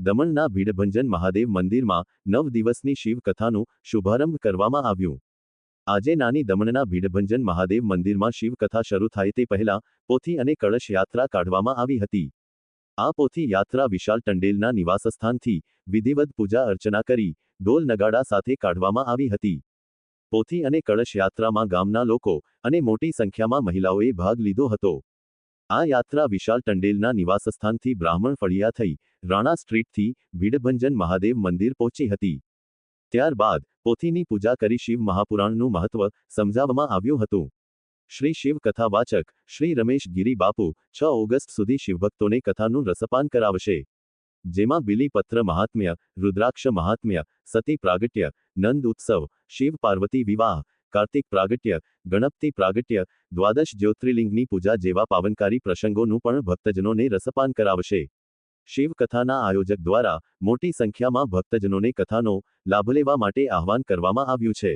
દમણના ભીડભંજન મહાદેવ મંદિરમાં નવ દિવસની શિવકથાનું શુભારંભ કરવામાં આવ્યું. આજે નાની દમણના ભીડભંજન મહાદેવ મંદિરમાં શિવકથા શરૂ થાય તે પહેલા પોથી અને કળશ યાત્રા કાઢવામાં આવી હતી. આ પોથી યાત્રા વિશાલ ટંડેલના નિવાસસ્થાનથી વિધિવત પૂજા અર્ચના કરી ઢોલ નગાડા સાથે કાઢવામાં આવી હતી. પોથી અને કળશ યાત્રામાં ગામના લોકો અને મોટી સંખ્યામાં મહિલાઓએ ભાગ લીધો હતો. આ યાત્રા વિશાલ ટંડેલના નિવાસસ્થાનથી બ્રાહ્મણ ફળિયા થઈ રાણા સ્ટ્રીટથી ભીડભંજન મહાદેવ મંદિર પહોંચી હતી. ત્યારબાદ પોથીની પૂજા કરી શિવ મહાપુરાણનું મહત્વ સમજાવવામાં આવ્યું હતું. શ્રી શિવ કથાવાચક શ્રી રમેશ ગિરી બાપુ છ ઓગસ્ટ સુધી શિવભક્તોને કથાનું રસપાન કરાવશે. જેમાં બિલીપત્ર મહાત્મ્ય, રુદ્રાક્ષ મહાત્મ્ય, સતી પ્રાગટ્ય, નંદ ઉત્સવ, શિવ પાર્વતી વિવાહ, કાર્તિક પ્રાગટ્ય, ગણપતિ પ્રાગટ્ય, દ્વાદશ જ્યોતિર્લિંગની પૂજા જેવા પાવનકારી પ્રસંગોનું પણ ભક્તજનોને રસપાન કરાવશે. શિવ કથાના આયોજક દ્વારા મોટી સંખ્યામાં ભક્તજનોને કથાનો લાભ લેવા માટે આહવાન કરવામાં આવ્યું છે.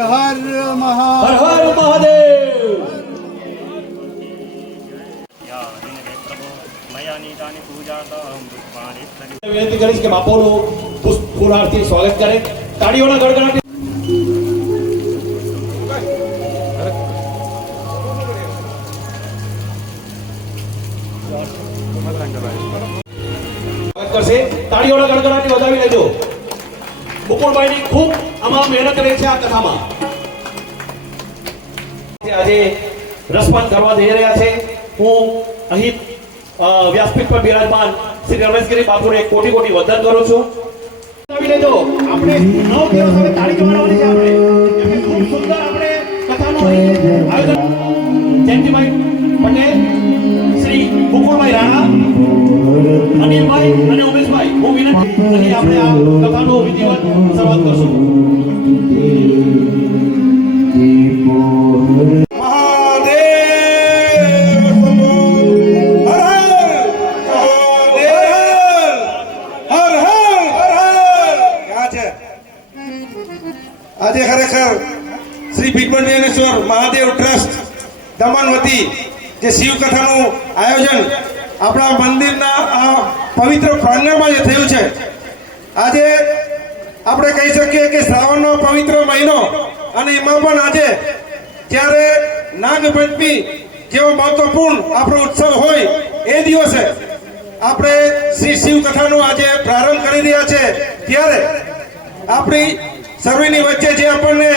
હર હર મહાદેવ વિનંતી કરીશ કે બાપોનું પુષ્પ સ્વાગત કરે તાળીઓના ગડગડાટી કરશે તાળીઓના ગડગડાટી વધાવી લેજો મુકુળભાઈની ખૂબ આમાં મહેનત રહી છે આ કથામાં. આજે રસપાન કરવા જઈ રહ્યા છે. હું અહીં વ્યાસપીઠ પર બિરાજમાન શ્રી રમેશગીરી બાપુને કોટી કોટી વંદન કરું છું. આવી લેજો આપણે નવ દિવસ હવે તાળી જવાના છે આપણે. ખૂબ સુંદર આપણે કથાનું આયોજન વિનંતી આપણે આ કથાનો વિધિવત શરૂઆત કરશું આજે ખરેખર શ્રી ભીડભંડેશ્વર મહાદેવ ટ્રસ્ટ દમણ વતી જે શિવ કથાનું આયોજન આપણા મંદિરના આ પવિત્ર પ્રાંગણમાં જે થયું છે આજે આપણે કહી શકીએ કે શ્રાવણનો પવિત્ર મહિનો અને એમાં પણ આજે જ્યારે નાગપંચમી જેવો મહત્વપૂર્ણ આપણો ઉત્સવ હોય એ દિવસે આપણે શ્રી શિવ કથાનો આજે પ્રારંભ કરી રહ્યા છે. ત્યારે આપણી સર્વેની વચ્ચે જે આપણને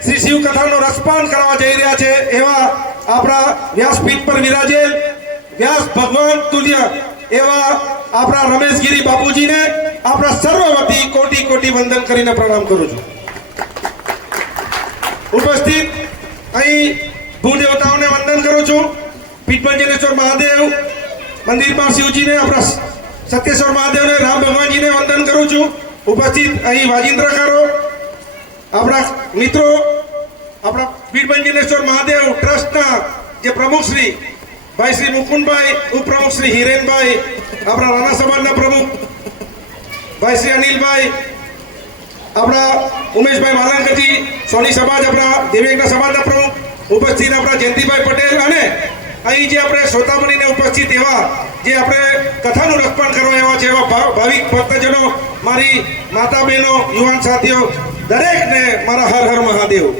શ્રી શિવ કથાનો રસપાન કરવા જઈ રહ્યા છે એવા આપણા વ્યાસપીઠ પર વિરાજેલ વ્યાસ ભગવાન તુલ્ય એવા આપણા રમેશગીરી બાપુજીને આપણા સર્વવતી કોટી કોટી વંદન કરીને પ્રણામ કરું છું. ઉપસ્થિત અહીં ભૂદેવતાઓને વંદન કરું છું. પીઠભંજનેશ્વર મહાદેવ મંદિરમાં શિવજીને, આપણા સત્યેશ્વર મહાદેવને, રામ ભગવાનજીને વંદન કરું છું. ઉપસ્થિત અહીં વાજિંદ્રકારો, આપણા મિત્રો, આપણા પીઠભંજનેશ્વર મહાદેવ ટ્રસ્ટના જે પ્રમુખ શ્રી, ભાઈ શ્રી મુકુંદભાઈ, ઉપપ્રમુખ શ્રી હિરેનભાઈ, આપણા રાણા સમાજના પ્રમુખ ભાઈ શ્રી અનિલભાઈ, આપણા ઉમેશભાઈ માલંકરજી સોની સમાજ, આપણા દેવેકના સમાજના પ્રમુખ, ઉપસ્થિત આપણા જયંતિભાઈ પટેલ અને અહીં જે આપણે શ્રોતા બનીને ઉપસ્થિત એવા જે આપણે કથાનું રક્ષણ કરવા એવા છે એવા ભાવ- ભાવિક ભક્તજનો, મારી માતા બહેનો યુવાન સાથીઓ, દરેકને મારા હર હર મહાદેવ.